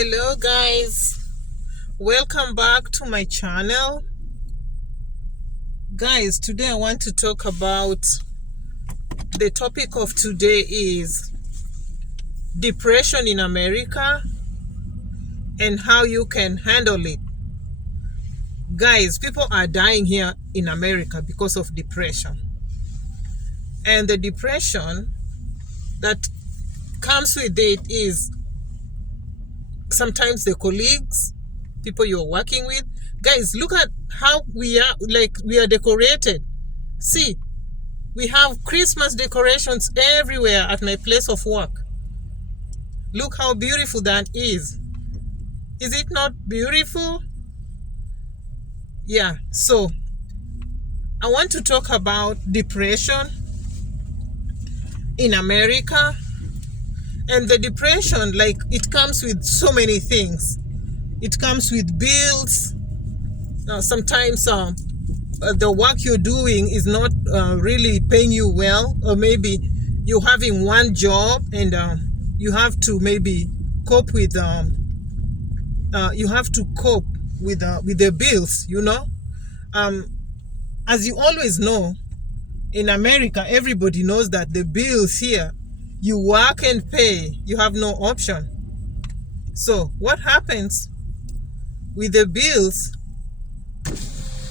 Hello guys, welcome back to my channel. Guys, today I want to talk about the topic of today is depression in America and how you can handle it. Guys, people are dying here in America because of depression, and the depression that comes with it is sometimes the colleagues, people you're working with. Guys, look at how we are decorated. See, we have Christmas decorations everywhere at my place of work. Look how beautiful that is. Is it not beautiful? Yeah, so I want to talk about depression in America. And the depression, it comes with so many things. It comes with bills. Sometimes the work you're doing is not really paying you well, or maybe you're having one job and you have to maybe cope with the bills. As you always know, in America, everybody knows that the bills here, you work and pay, you have no option. So what happens with the bills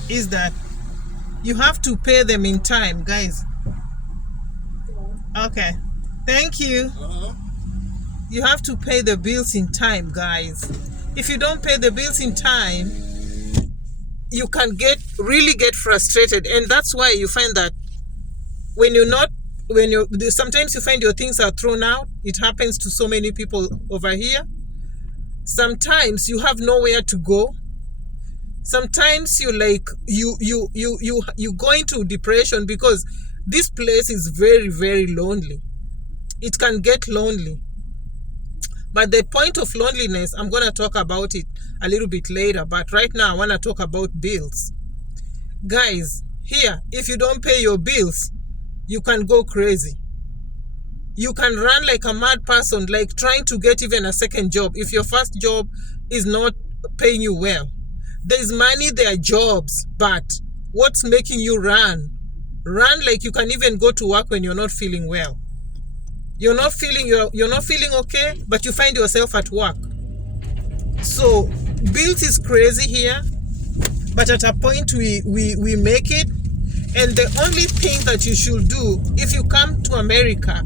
is that you have to pay them in time, guys. Okay, thank you. You have to pay the bills in time, guys. If you don't pay the bills in time, you can really get frustrated. And that's why you find that sometimes you find your things are thrown out. It happens to so many people over here. Sometimes you have nowhere to go. Sometimes you go into depression because this place is very, very lonely. It can get lonely. But the point of loneliness, I'm going to talk about it a little bit later. But right now, I want to talk about bills. Guys, here, if you don't pay your bills, you can go crazy. You can run like a mad person, like trying to get even a second job if your first job is not paying you well. There's money, there are jobs, but what's making you run? Run like you can even go to work when you're not feeling well. You're not feeling okay, but you find yourself at work. So bills is crazy here, but at a point we make it. And the only thing that you should do if you come to America,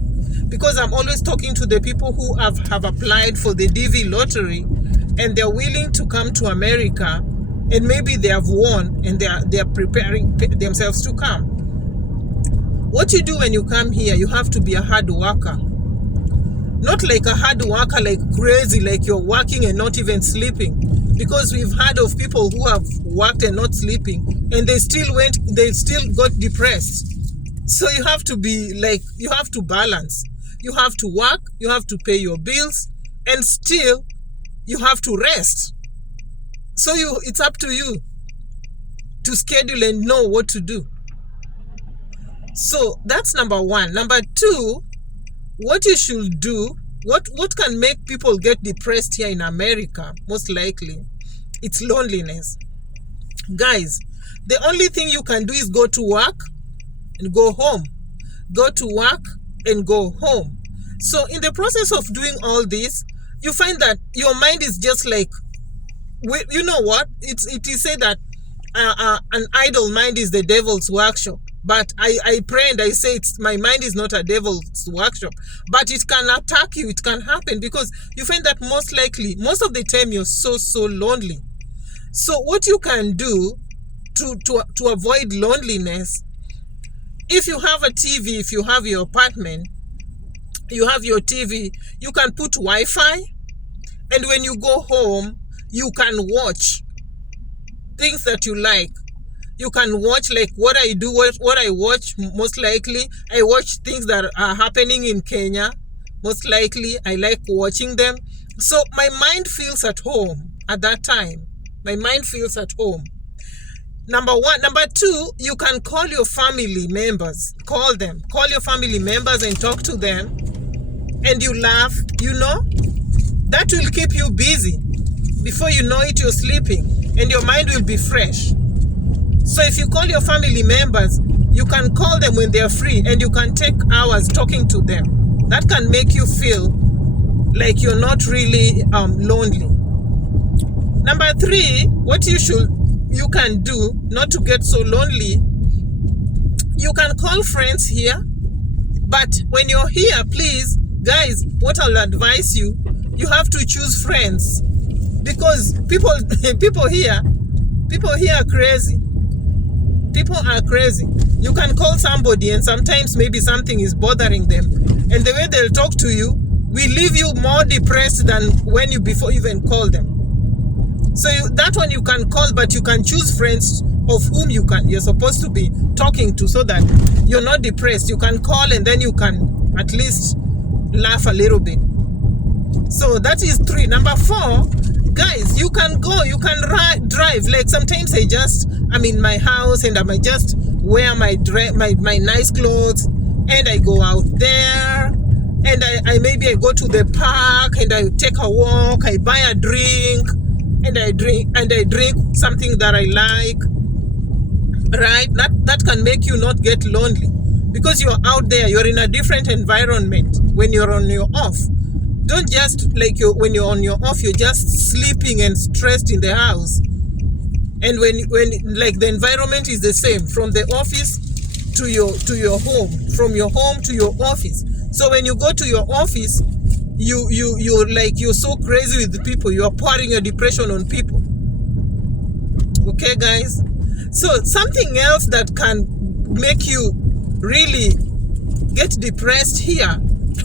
because I'm always talking to the people who have applied for the DV lottery and they're willing to come to America, and maybe they have won and they are preparing themselves to come. What you do when you come here, you have to be a hard worker. Not like a hard worker, like crazy, like you're working and not even sleeping. Because we've heard of people who have worked and not sleeping, and they still got depressed. So you have to you have to balance. You have to work, you have to pay your bills, and still you have to rest. So it's up to you to schedule and know what to do. So that's number one. Number two, what you should do, what can make people get depressed here in America, most likely, it's loneliness. Guys, the only thing you can do is go to work and go home. Go to work and go home. So in the process of doing all this, you find that your mind is just like, you know what? It is said that an idle mind is the devil's workshop. But I pray and I say my mind is not a devil's workshop. But it can attack you. It can happen because you find that most of the time you're so lonely. So what you can do to avoid loneliness, if you have a TV, if you have your apartment, you have your TV, you can put Wi-Fi. And when you go home, you can watch things that you like. You can watch like what I watch. Most likely, I watch things that are happening in Kenya. Most likely, I like watching them. So my mind feels at home at that time. My mind feels at home. Number one. Number two, you can call your family members. Call them. Call your family members and talk to them. And you laugh, That will keep you busy. Before you know it, you're sleeping and your mind will be fresh. So if you call your family members, you can call them when they're free and you can take hours talking to them. That can make you feel like you're not really lonely. Number 3, what you can do not to get so lonely, you can call friends here. But when you're here, please, guys, what I'll advise you, you have to choose friends. Because people here are crazy. People are crazy. You can call somebody and sometimes maybe something is bothering them. And the way they'll talk to you will leave you more depressed than when you before you even call them. So that one you can call, but you can choose friends of whom you're supposed to be talking to so that you're not depressed. You can call and then you can at least laugh a little bit. So that is 3. Number 4, guys, you can drive. Like sometimes I'm in my house and I might just wear my nice clothes and I go out there and I maybe go to the park and I take a walk, I buy a drink and I drink something that I like, right? That can make you not get lonely because you're out there, you're in a different environment when you're on your off. Don't just when you're on your off, you're just sleeping and stressed in the house. And when like the environment is the same from the office to your home, from your home to your office. So when you go to your office, you're so crazy with the people, you are pouring your depression on people. Okay, guys? So something else that can make you really get depressed here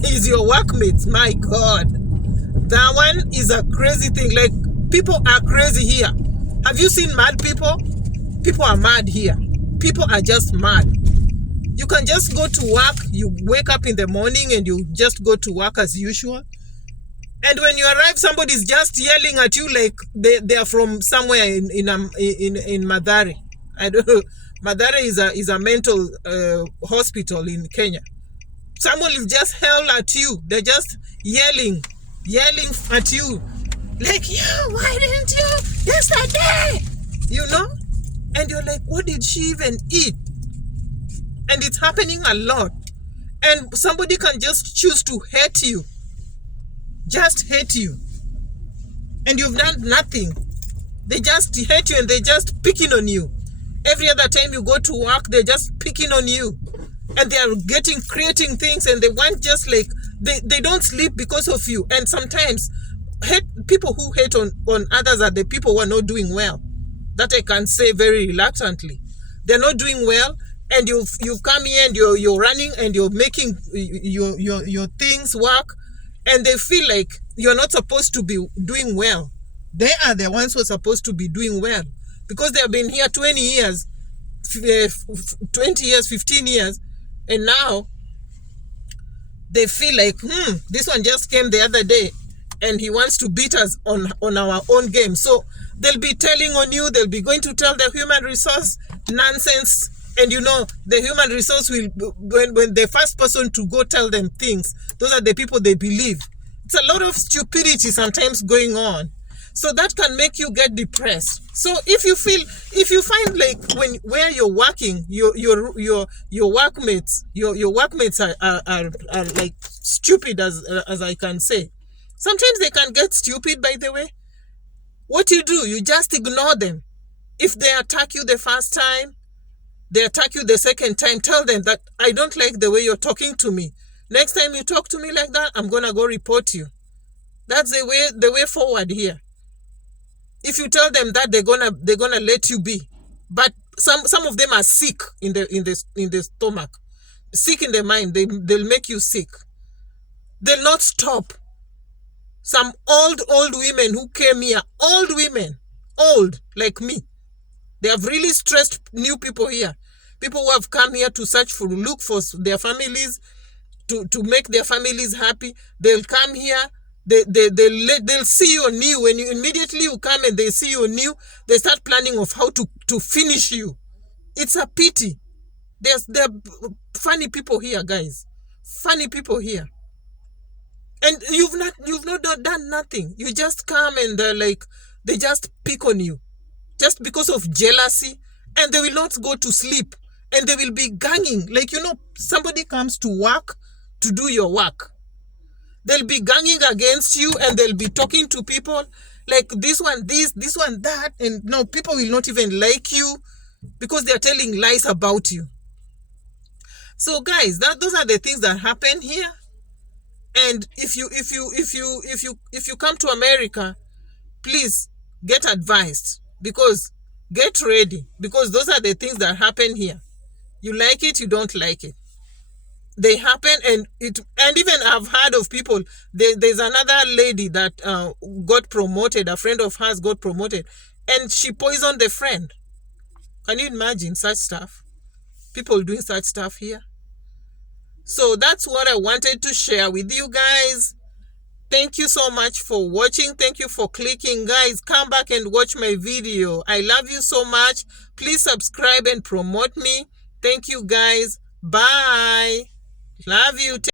is your workmates. My God, that one is a crazy thing. Like, people are crazy here. Have you seen mad people? People are mad here. People are just mad. You can just go to work. You wake up in the morning and you just go to work as usual. And when you arrive, somebody's just yelling at you like they are from somewhere in Madare. I don't know. Madare is a mental hospital in Kenya. Someone will just yell at you. They're just yelling at you. Like, yeah, why didn't you yesterday? You know? And you're like, what did she even eat? And it's happening a lot. And somebody can just choose to hate you. Just hate you. And you've done nothing. They just hate you and they're just picking on you. Every other time you go to work, they're just picking on you. And they are creating things and they want just like, they don't sleep because of you. And sometimes people who hate on others are the people who are not doing well. That I can say very reluctantly. They're not doing well, and you've come here and you're running and you're making your things work, and they feel like you're not supposed to be doing well. They are the ones who are supposed to be doing well because they have been here 20 years, 20 years, 15 years, and now they feel like, this one just came the other day and he wants to beat us on our own game. So they'll be telling on you, they'll be going to tell the human resource nonsense. And you know, the human resource will, when the first person to go tell them things, those are the people they believe. It's a lot of stupidity sometimes going on. So that can make you get depressed. So if you find like where you're working, your workmates are like stupid as I can say. Sometimes they can get stupid, by the way. What you do, you just ignore them. If they attack you the first time, they attack you the second time, tell them that I don't like the way you're talking to me. Next time you talk to me like that, I'm gonna go report you. That's the way forward here. If you tell them that, they're gonna let you be. But some of them are sick in the stomach, sick in the mind. They'll make you sick. They'll not stop. Some old women who came here, old women, old like me, they have really stressed new people here. People who have come here to look for their families, to make their families happy. They'll come here. They'll see you new. When you immediately come and they see you new, they start planning of how to finish you. It's a pity. There are funny people here, guys. Funny people here. And you've not done nothing. You just come and they just pick on you just because of jealousy, and they will not go to sleep, and they will be ganging. Like, somebody comes to work to do your work, they'll be ganging against you, and they'll be talking to people like this one this one that, and no, people will not even like you because they're telling lies about you. So guys, those are the things that happen here. And if you come to America, please get advised, because get ready, because those are the things that happen here. You like it, you don't like it, they happen. And even I've heard of people, there's another lady that got promoted, a friend of hers got promoted, and she poisoned a friend. Can you imagine such stuff? People doing such stuff here. So that's what I wanted to share with you guys. Thank you so much for watching. Thank you for clicking. Guys, come back and watch my video. I love you so much. Please subscribe and promote me. Thank you, guys. Bye. Love you.